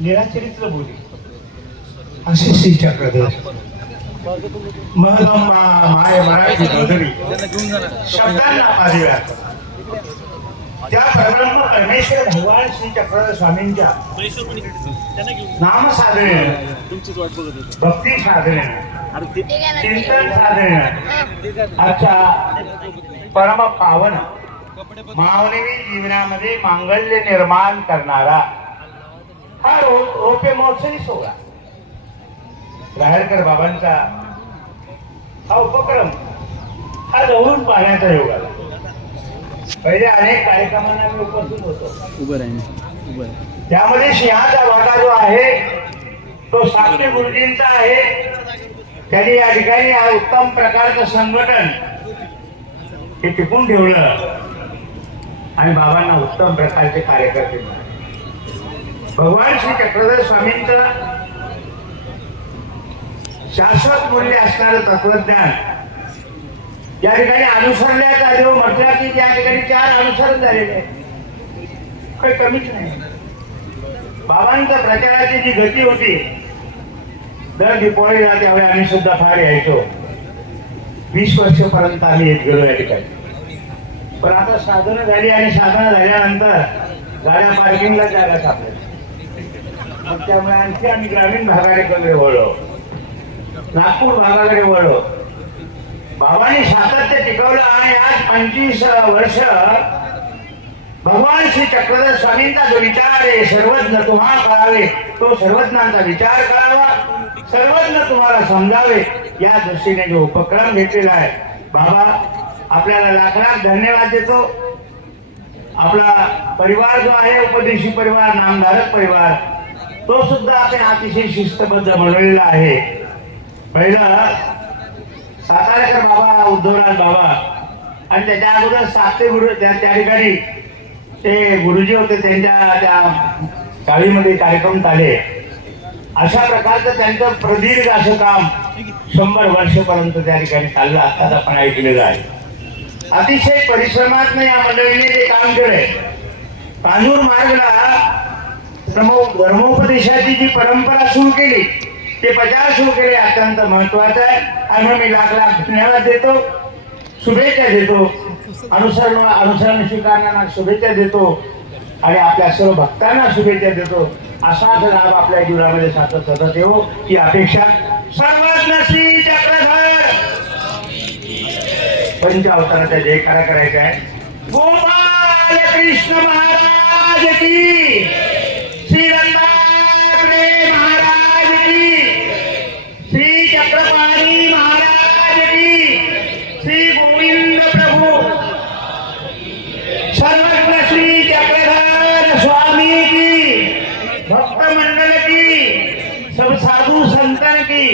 निराचरित्र बोली असे श्री चक्रधर महदंबा माय मराठी जोदरी शब्दांना पादिव्यात त्या परब्रह्म परमेश्वर भगवान श्री चक्रधर स्वामींच्या नाम साधने भक्ती साधने चिंतन साधने अच्छा परम पावन मानवी जीवनामध्ये मांगल्य निर्माण करणारा हा रोपे महोत्सवी सोहळा राहेरकर बाबांचा हा उपक्रम हा जवळून पाहण्याचा योग आला. पहिले अनेक कार्यक्रमांना मी उपस्थित होतो. त्यामध्ये सिंहाचा वाटा जो आहे तो साक्षी गुरुजींचा आहे. त्यांनी या ठिकाणी हा उत्तम प्रकारचं संघटन हे टिकून ठेवलं आणि बाबांना उत्तम प्रकारचे कार्यकर्ते मिळाले. भगवान श्री चक्रधर स्वामींचं शाश्वत मूल्य असणारं तत्वज्ञान या ठिकाणी अनुसरण्यात आले. म्हटलं की त्या ठिकाणी 4 अनुसरण झालेले काही कमीच नाही. बाबांच्या प्रचाराची जी गती होती दर दिपावळीला त्यावेळी आम्ही सुद्धा फार यायचो. 20 वर्षापर्यंत आम्ही येत गेलो या ठिकाणी. पण आता साधनं झाली आणि साधनं झाल्यानंतर गाड्या पार्किंगला जागा सापडल्या. त्यामुळे आणखी आम्ही ग्रामीण भागाकडे वळलो, नागपूर भागाकडे वळलो. बाबांनी सातत्य टिकवलं आणि आज 25 वर्ष भगवान श्री चक्रधर स्वामींचा जो विचार आहे सर्वज्ञ तुम्हाला कळावे तो सर्वज्ञांचा विचार करावा, सर्वज्ञ तुम्हाला समजावे या दृष्टीने जो उपक्रम घेतलेला आहे. बाबा आपल्याला लाख धन्यवाद देतो. आपला परिवार जो आहे उपदेशी परिवार नामधारक परिवार तो सुद्धा आपण अतिशय शिस्तबद्ध बनवलेला आहे. पहिलं सातारेकर बाबा उद्धवराज बाबा आणि त्याच्या अगोदर साते गुरु त्या ठिकाणी ते गुरुजी होते. त्यांच्या त्या चाळीमध्ये कार्यक्रम झाले. अशा प्रकारचं त्यांचं प्रदीर्घ असं काम 100 वर्षापर्यंत त्या ठिकाणी चाललं. आताच आपण ऐकलेलं आहे. अतिशय परिश्रमात या मंडळीने ते काम केलंय. कांजूर मार्गला धर्मोपदेशाची जी परंपरा सुरू केली ते 50 सुरू केले अत्यंत महत्वाचं आहे. आणि मी लाख धन्यवाद देतो, शुभेच्छा देतो. अनुसरण स्वीकारणाऱ्यांना शुभेच्छा देतो आणि आपल्या सर्व भक्तांना शुभेच्छा देतो. असाच लाभ आपल्या जीवनामध्ये सतत येवो ही अपेक्षा. सर्वज्ञ श्री चक्रधर पंचावताराचा जयकारा करायचा आहे. गोपाल कृष्ण महाराज की, श्री दत्तात्रेय महाराज की, श्री चक्रपाणी महाराज की, श्री गोविंद प्रभु सर्वज्ञ श्री चक्रधर स्वामी की, भक्त मंडल की, सब साधु संतन की.